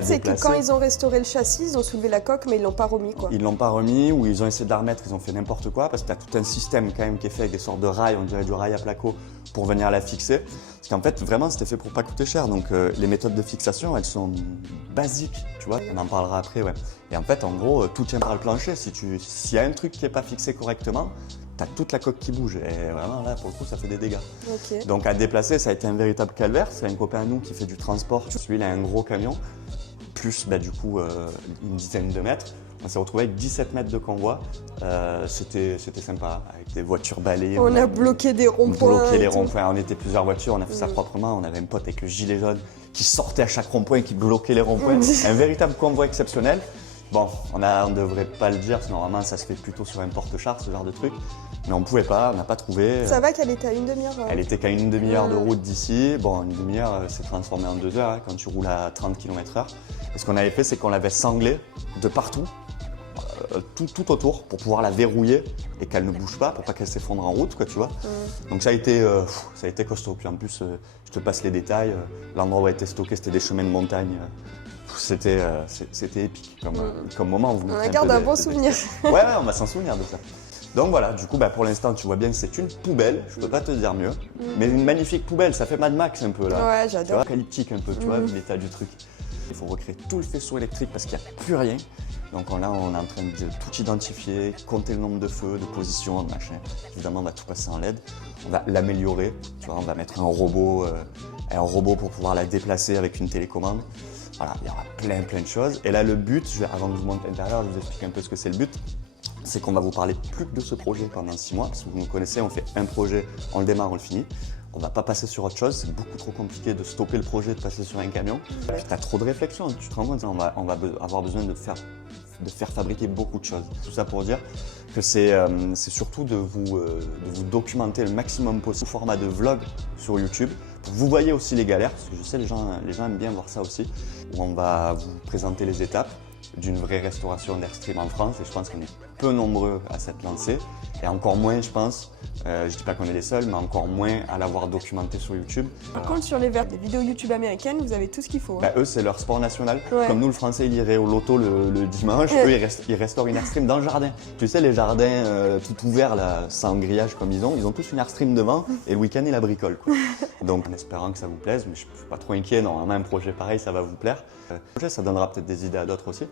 C'est que quand ils ont restauré le châssis, ils ont soulevé la coque, mais ils l'ont pas remis, quoi. Ils l'ont pas remis ou ils ont essayé de la remettre, ils ont fait n'importe quoi parce que tu as tout un système quand même qui est fait avec des sortes de rails, on dirait du rail à placo pour venir la fixer. Parce qu'en fait, vraiment, c'était fait pour pas coûter cher. Donc les méthodes de fixation, elles sont basiques, tu vois. On en parlera après, ouais. Et en fait, en gros, tout tient par le plancher. S'il y a un truc qui est pas fixé correctement, tu as toute la coque qui bouge. Et vraiment, là, pour le coup, ça fait des dégâts. Okay. Donc à déplacer, ça a été un véritable calvaire. C'est un copain à nous qui fait du transport. Lui, il a un gros camion. Plus du coup une dizaine de mètres. On s'est retrouvé avec 17 mètres de convoi. C'était sympa, avec des voitures balayées. On a bloqué des ronds-points. Bloqué les ronds-points. On était plusieurs voitures, on a fait ça proprement. On avait un pote avec le gilet jaune qui sortait à chaque rond-point, qui bloquait les ronds-points. Un véritable convoi exceptionnel. Bon, on ne devrait pas le dire, parce que normalement ça se fait plutôt sur un porte-char, ce genre de truc. Mais on ne pouvait pas, on n'a pas trouvé. Ça va qu'elle était à une demi-heure. Elle était qu'à une demi-heure de route d'ici. Bon, une demi-heure, c'est transformé en 2 heures quand tu roules à 30 km/h. Et ce qu'on avait fait, c'est qu'on l'avait sanglée de partout, tout autour, pour pouvoir la verrouiller et qu'elle ne bouge pas, pour pas qu'elle s'effondre en route, quoi, tu vois. Donc ça a été costaud. Puis en plus, je te passe les détails. L'endroit où elle était stockée, c'était des chemins de montagne. C'était épique comme moment. On garde un bon souvenir. Ouais, on va s'en souvenir de ça. Donc voilà, du coup, pour l'instant, tu vois bien que c'est une poubelle, je peux pas te dire mieux. Mais une magnifique poubelle, ça fait Mad Max un peu là. Ouais, j'adore. Apocalyptique un peu, tu vois, l'état du truc. Il faut recréer tout le faisceau électrique parce qu'il n'y a plus rien. Donc là, on est en train de tout identifier, compter le nombre de feux, de positions, de machin. Évidemment, on va tout passer en LED. On va l'améliorer, tu vois, on va mettre un robot pour pouvoir la déplacer avec une télécommande. Voilà, il y aura plein de choses. Et là, le but, avant de vous montrer l'intérieur, je vous explique un peu ce que c'est le but. C'est qu'on va vous parler plus que de ce projet pendant 6 mois, parce que vous nous connaissez, on fait un projet, on le démarre, on le finit. On ne va pas passer sur autre chose, c'est beaucoup trop compliqué de stopper le projet, de passer sur un camion. Tu as trop de réflexion, tu te rends compte, on va avoir besoin de faire fabriquer beaucoup de choses. Tout ça pour dire que c'est surtout de vous documenter le maximum possible sous format de vlog sur YouTube. Vous voyez aussi les galères, parce que je sais les gens aiment bien voir ça aussi, où on va vous présenter les étapes d'une vraie restauration d'Airstream en France et je pense qu'on est peu nombreux à s'être lancés et encore moins je pense, je dis pas qu'on est les seuls, mais encore moins à l'avoir documenté sur YouTube. Par contre sur les vidéos YouTube américaines, vous avez tout ce qui faut. Hein. Eux c'est leur sport national, ouais. Comme nous le français il irait au loto le dimanche, eux ils restaurent une Airstream dans le jardin. Tu sais les jardins tout ouverts là, sans grillage comme ils ont tous une Airstream devant et le week-end ils la bricolent. Quoi. Donc en espérant que ça vous plaise, mais je ne suis pas trop inquiet, normalement un projet pareil ça va vous plaire. Le projet ça donnera peut-être des idées à d'autres aussi.